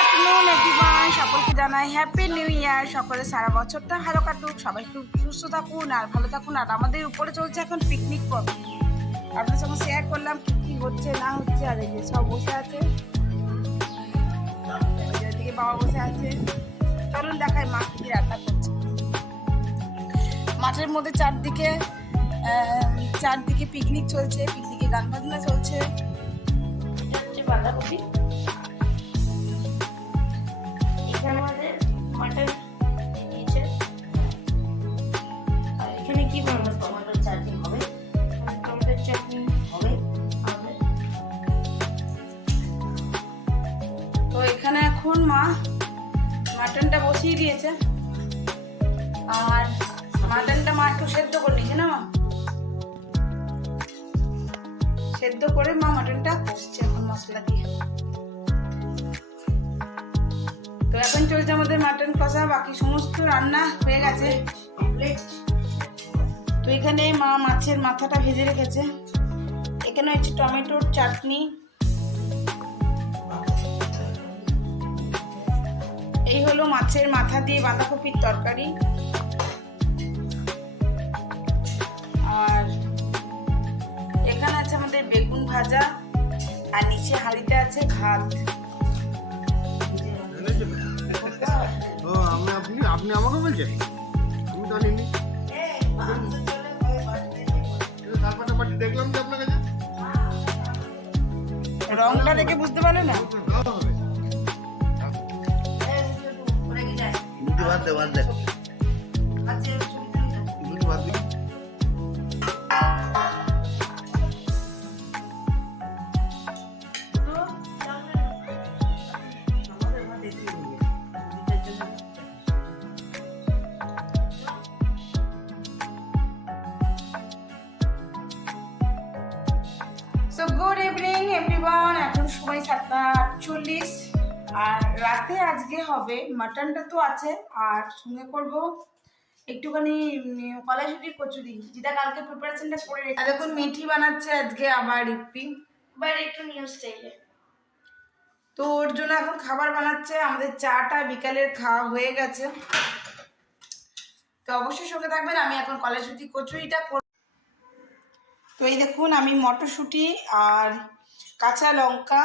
Afternoon everyone, সকলকে জানাই happy new year. সকলে সারা বছরটা ভালো কাটুক, সবাই খুব সুস্থ থাকুন আর ভালো থাকুন। আর আমাদের উপরে চলছে এখন পিকনিক পথ, আপনার সঙ্গে শেয়ার করলাম কি কি হচ্ছে না হচ্ছে। আর এই যে সব বসে আছে, এদিকে বাবা বসে আছে। চলুন দেখাই মা কি রান্না করছে। মাঠের মধ্যে চারদিকে পিকনিক চলছে, পিকনিকে গান বাজনা চলছে। বাঁধাকপি এখানে আমাদের মাটন নিয়েছে। আর এখানে কি বানাবো? টমেটোর চাটনি হবে, টমেটোর চাটনি হবে। তো এখানে এখন মা মাটনটা বসিয়ে দিয়েছে, আর মাটনটা মা একটু সেদ্ধ করে নিয়েছে না মা, সেদ্ধ করে মা মাটনটা কষছে এখন মশলা দিয়ে। তো এখন চলছে আমাদের মাটন কষা, বাকি সমস্ত রান্না হয়ে গেছে কমপ্লিট। তো এখানে মা মাছের মাথাটা ভেজে রেখেছে, এখানে হচ্ছে টমেটোর চাটনি, এই হলো মাছের মাথা দিয়ে বাঁধাকপির তরকারি, আর এখানে আছে আমাদের বেগুন ভাজা, আর নিচে হাঁড়িতে আছে ভাত। আপনি আমাকে বলছেন? আমি তো নিনি। তারপরে দেখলাম যে আপনার কাছে রংটা দেখে বুঝতে পারলো না। বাদ দে বাদ দে বাদ দে। সো গুড ইভিনিং এভরিওয়ান, এখন সময় 7:48, আর রাতে আজকে হবে মাটনটা তো আছে, আর সঙ্গে করব একটুখানি কলাইশুটির কচুরি, যেটা কালকে প্রিপারেশনটা করে রেখে। দেখুন মেথি বানাচ্ছে আজকে আবার ইপ্পি, বাট একটু নিউ স্টাইলে। তো ওর জন্য এখন খাবার বানাচ্ছে। আমাদের চাটা বিকালের খাওয়া হয়ে গেছে, তো অবশ্যই সঙ্গে থাকবেন। আমি এখন কলাইশুটি কচুরিটা। তো এই দেখুন আমি মটরশুঁটি আর কাঁচা লঙ্কা,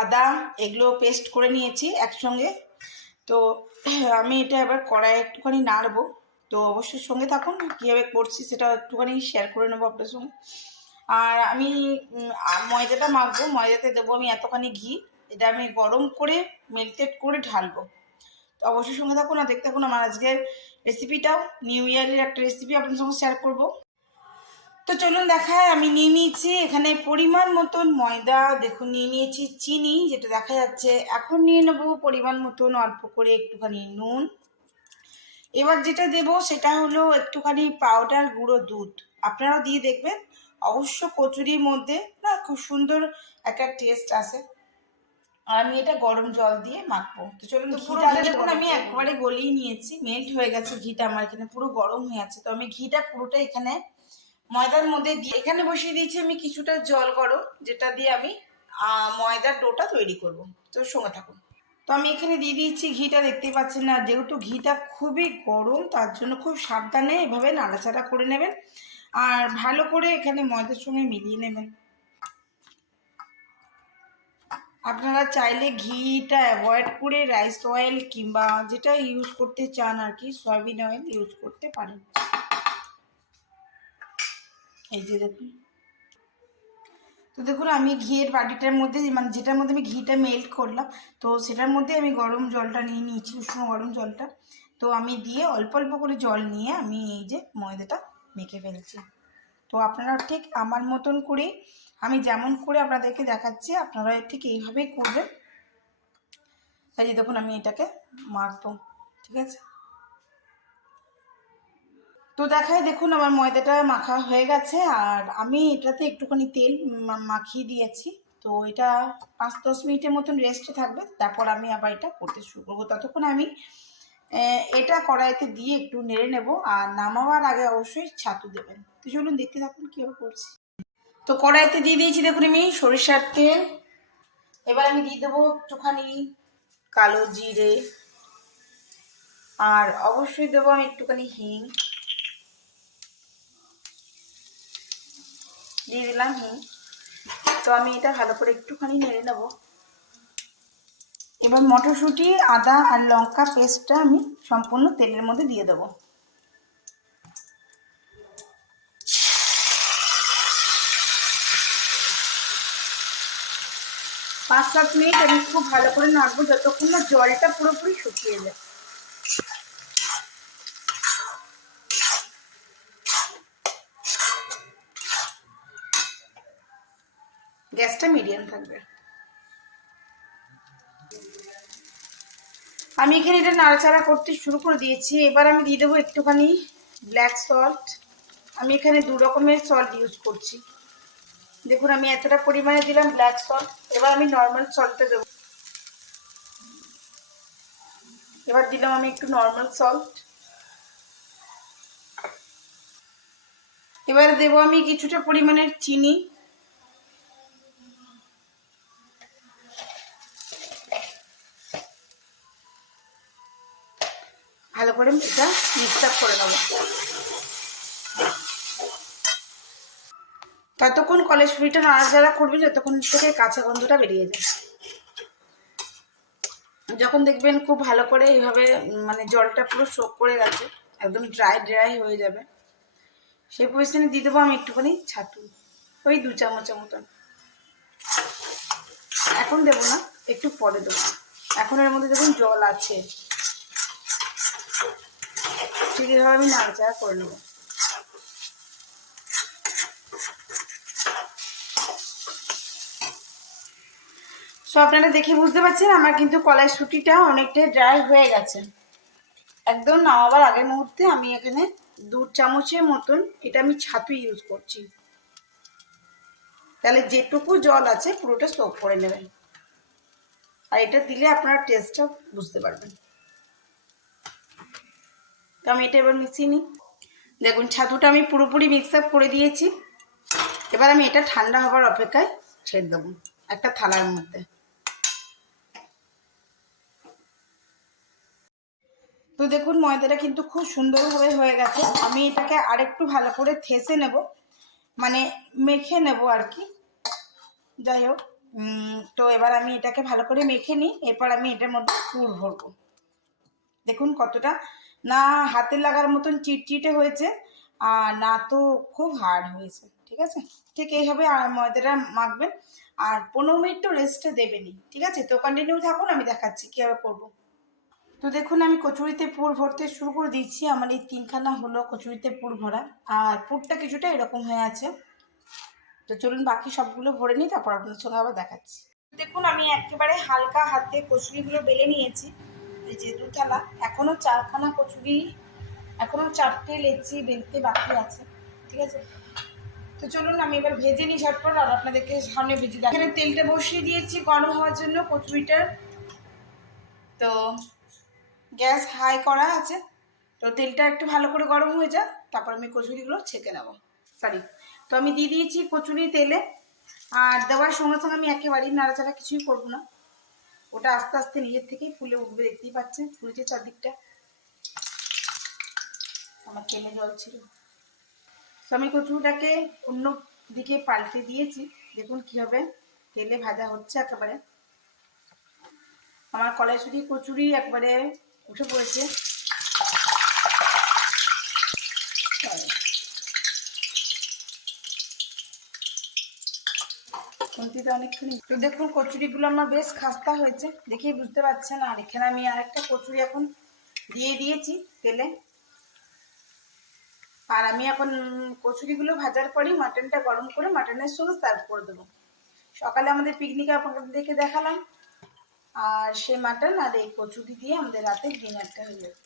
আদা এগুলো পেস্ট করে নিয়েছি একসঙ্গে। তো আমি এটা এবার কড়াইয়ে একটুখানি নাড়বো, তো অবশ্যই সঙ্গে থাকুন। কীভাবে করছি সেটা একটুখানি শেয়ার করে নেবো আপনার সঙ্গে। আর আমি ময়দাটা মাখবো, ময়দাতে দেবো আমি এতখানি ঘি, এটা আমি গরম করে মেল্টেড করে ঢালবো। তো অবশ্যই সঙ্গে থাকুন আর দেখতে থাকুন। আমার আজকের রেসিপিটাও নিউ ইয়ারের একটা রেসিপি আপনার সঙ্গে শেয়ার করবো। তো চলুন দেখায়, আমি নিয়ে নিয়েছি এখানে পরিমাণ মতন ময়দা, দেখুন নিয়ে নিয়েছি চিনি যেটা দেখা যাচ্ছে, এখন নিয়ে নেবো পরিমাণ মতন অল্প করে একটুখানি নুন। এবার যেটা দেব সেটা হলো একটুখানি পাউডার গুঁড়ো দুধ, আপনারাও দিয়ে দেখবেন, অবশ্য কচুরির মধ্যে না খুব সুন্দর একটা টেস্ট আসে। আর আমি এটা গরম জল দিয়ে মাখবো। তো চলুন, ঘিটা দেখুন আমি একবারে গলিয়ে নিয়েছি, মেল্ট হয়ে গেছে ঘিটা, আমার এখানে পুরো গরম হয়ে আছে। তো আমি ঘিটা পুরোটা এখানে ময়দার মধ্যে দিয়ে এখানে বসিয়ে দিয়েছি আমি কিছুটা জল গরম, যেটা দিয়ে আমি ময়দার ডোটা তৈরি করব। তো সঙ্গে থাকুন। তো আমি এখানে দিয়ে দিয়েছি ঘিটা, দেখতেই পাচ্ছেন না, যেহেতু ঘিটা খুবই গরম তার জন্য খুব সাবধানে এভাবে নাড়াচাড়া করে নেবেন, আর ভালো করে এখানে ময়দার সঙ্গে মিলিয়ে নেবেন। আপনারা চাইলে ঘিটা অ্যাভয়েড করে রাইস অয়েল কিংবা যেটা ইউজ করতে চান আর কি, সয়াবিন অয়েল ইউজ করতে পারেন। এই যে দেখুন, তো দেখুন আমি ঘিয়ের বাটিটার মধ্যে, মানে যেটার মধ্যে আমি ঘিটা মেল্ট করলাম, তো সেটার মধ্যে আমি গরম জলটা নিয়ে নিয়েছি, উষ্ণ গরম জলটা। তো আমি দিয়ে অল্প অল্প করে জল নিয়ে আমি এই যে ময়দাটা মেখে ফেলছি। তো আপনারা ঠিক আমার মতন করে, আমি যেমন করে আপনাদেরকে দেখাচ্ছি আপনারা ঠিক এইভাবেই করবেন। তাই যে দেখুন আমি এটাকে মাখবো, ঠিক আছে? তো দেখায় দেখুন আমার ময়দাটা মাখা হয়ে গেছে, আর আমি এটাতে একটুখানি তেল মাখিয়ে দিয়েছি। তো এটা 5-10 মিনিটের মতন রেস্টে থাকবে, তারপর আমি আবার এটা করতে শুরু করবো। ততক্ষণ আমি এটা কড়াইতে দিয়ে একটু নেড়ে নেব, আর নামাবার আগে অবশ্যই ছাতু দেবেন। তো চলুন দেখতে থাকুন কীভাবে করছি। তো কড়াইতে দিয়ে দিয়েছি দেখুন আমি সরিষার তেল, এবার আমি দিয়ে দেবো একটুখানি কালো জিরে, আর অবশ্যই দেবো আমি একটুখানি হিং, দিয়ে দিলাম হিং। তো আমি এটা ভালো করে একটুখানি নেড়ে নেবো। এবার মটরশুঁটি, আদা আর লঙ্কা পেস্টটা আমি সম্পূর্ণ তেলের মধ্যে দিয়ে দেবো। পাঁচ সাত মিনিট আমি খুব ভালো করে নাড়বো যতক্ষণ না জলটা পুরোপুরি শুকিয়ে যায়। গ্যাসটা মিডিয়াম থাকবে। আমি এখানে এটা নাড়াচাড়া করতে শুরু করে দিয়েছি। এবার আমি দিয়ে দেবো একটুখানি ব্ল্যাক সল্ট। আমি এখানে 2 রকমের সল্ট ইউজ করছি। দেখুন আমি এতটা পরিমাণে দিলাম ব্ল্যাক সল্ট। এবার আমি নর্মাল সল্টটা দেবো। এবার দিলাম আমি একটু নর্মাল সল্ট। এবার দেবো আমি কিছুটা পরিমাণের চিনি। ভালো করে এটা মিক্স আপ করে নেবো। ততক্ষণ কলেজপুরিটা নাড়াচাড়া করবে যতক্ষণ থেকে কাঁচা গন্ধটা বেরিয়ে যায়। যখন দেখবেন খুব ভালো করে এইভাবে মানে জলটা পুরো সোক করে গেছে, একদম ড্রাই হয়ে যাবে, সেই পজিশনে দিয়ে দেবো আমি একটুখানি ছাতু, ওই 2 চামচের মতন। এখন দেবো না, একটু পরে দেবো। এখন এর মধ্যে দেখুন জল আছে। ঠিক এভাবে আমি নাড়াচাড়া করে নেবো। সো আপনারা দেখে বুঝতে পারছেন আমার কিন্তু কলাইশুঁটিটা অনেকটাই ড্রাই হয়ে গেছে। একদম নামাবার আগের মুহূর্তে আমি এখানে 2 চামচের মতন এটা আমি ছাতু ইউজ করছি। তাহলে যেটুকু জল আছে পুরোটা সোক করে নেবেন, আর এটা দিলে আপনারা টেস্টটা বুঝতে পারবেন। তো আমি এটা এবার মিশিয়ে নিই। দেখুন ছাতুটা আমি পুরোপুরি মিক্স আপ করে দিয়েছি। এবার আমি এটা ঠান্ডা হবার অপেক্ষায় ছেড়ে দেবো একটা থালার মধ্যে। তো দেখুন ময়দাটা কিন্তু খুব সুন্দরভাবে হয়ে গেছে। আমি এটাকে আরেকটু ভালো করে থেসে নেব, মানে মেখে নেব আর কি। যাই হোক, তো এবার আমি এটাকে ভালো করে মেখে নিই। এরপর আমি এটার মধ্যে পুর ভরবো। দেখুন কতটা না হাতে লাগার মতন চিটচিটে হয়েছে, আর না তো খুব হার্ড হয়েছে। ঠিক আছে, ঠিক এইভাবে ময়দাটা মাখবেন, আর 15 মিনিট তো রেস্টে দেবেনই। ঠিক আছে, তো কন্টিনিউ থাকুন, আমি দেখাচ্ছি কীভাবে করবো। তো দেখুন আমি কচুরিতে পুর ভরতে শুরু করে দিচ্ছি। আমার এই 3খানা হলো কচুরিতে পুর ভরা, আর পুরটা কিছুটা এরকম হয়ে আছে। তো চলুন বাকি সবগুলো ভরে নিই, তারপর আপনাদের সঙ্গে আবার দেখাচ্ছি। দেখুন আমি একেবারে হালকা হাতে কচুরিগুলো বেলে নিয়েছি। এই যে 2 থালা, এখনও 4খানা কচুরি, এখনও 4টে লেচি বেলতে বাকি আছে। ঠিক আছে, তো চলুন আমি এবার ভেজে নিই ঝটপট, আর আপনাদেরকে সামনে ভেজে দেখ। এখানে তেলটা বসিয়ে দিয়েছি গরম হওয়ার জন্য কচুরিটার। তো গ্যাস হাই করা আছে। তো তেলটা একটু ভালো করে গরম হয়ে যাক, তারপর আমি কচুরিগুলো ছেঁকে নেব। তো আমি দিয়ে দিয়েছি কচুরি তেলে, আর দেওয়ার সঙ্গে সঙ্গে আমি একেবারেই নাড়াচাড়া কিছুই করবো না। ওটা আস্তে আস্তে নিজের থেকেই ফুলে উঠবে, দেখতেই পাচ্ছেন ফুলছে চারদিকটা। আমার তেলে জল ছিল। তো আমি কচুরিটাকে অন্য দিকে পাল্টে দিয়েছি। দেখুন কীভাবে তেলে ভাজা হচ্ছে একেবারে। আমার কড়াইশুঁটি কচুরি একবারে উঠে পড়েছে। খুন্তিতে অনেকখানি। তো দেখুন কচুরিগুলো আমার বেশ খাস্তা হয়েছে, দেখেই বুঝতে পারছেন। আর এখানে আমি আরেকটা কচুরি এখন দিয়ে দিয়েছি তেলে। আর আমি এখন কচুরিগুলো ভাজার পরেই মাটনটা গরম করে মাটনের সঙ্গে সার্ভ করে দেবো। সকালে আমাদের পিকনিকে আপনাদেরকে দেখালাম, আর সেই মাটন আর এই কচুরি দিয়ে আমাদের রাতের ডিনারটা হয়ে যাবে।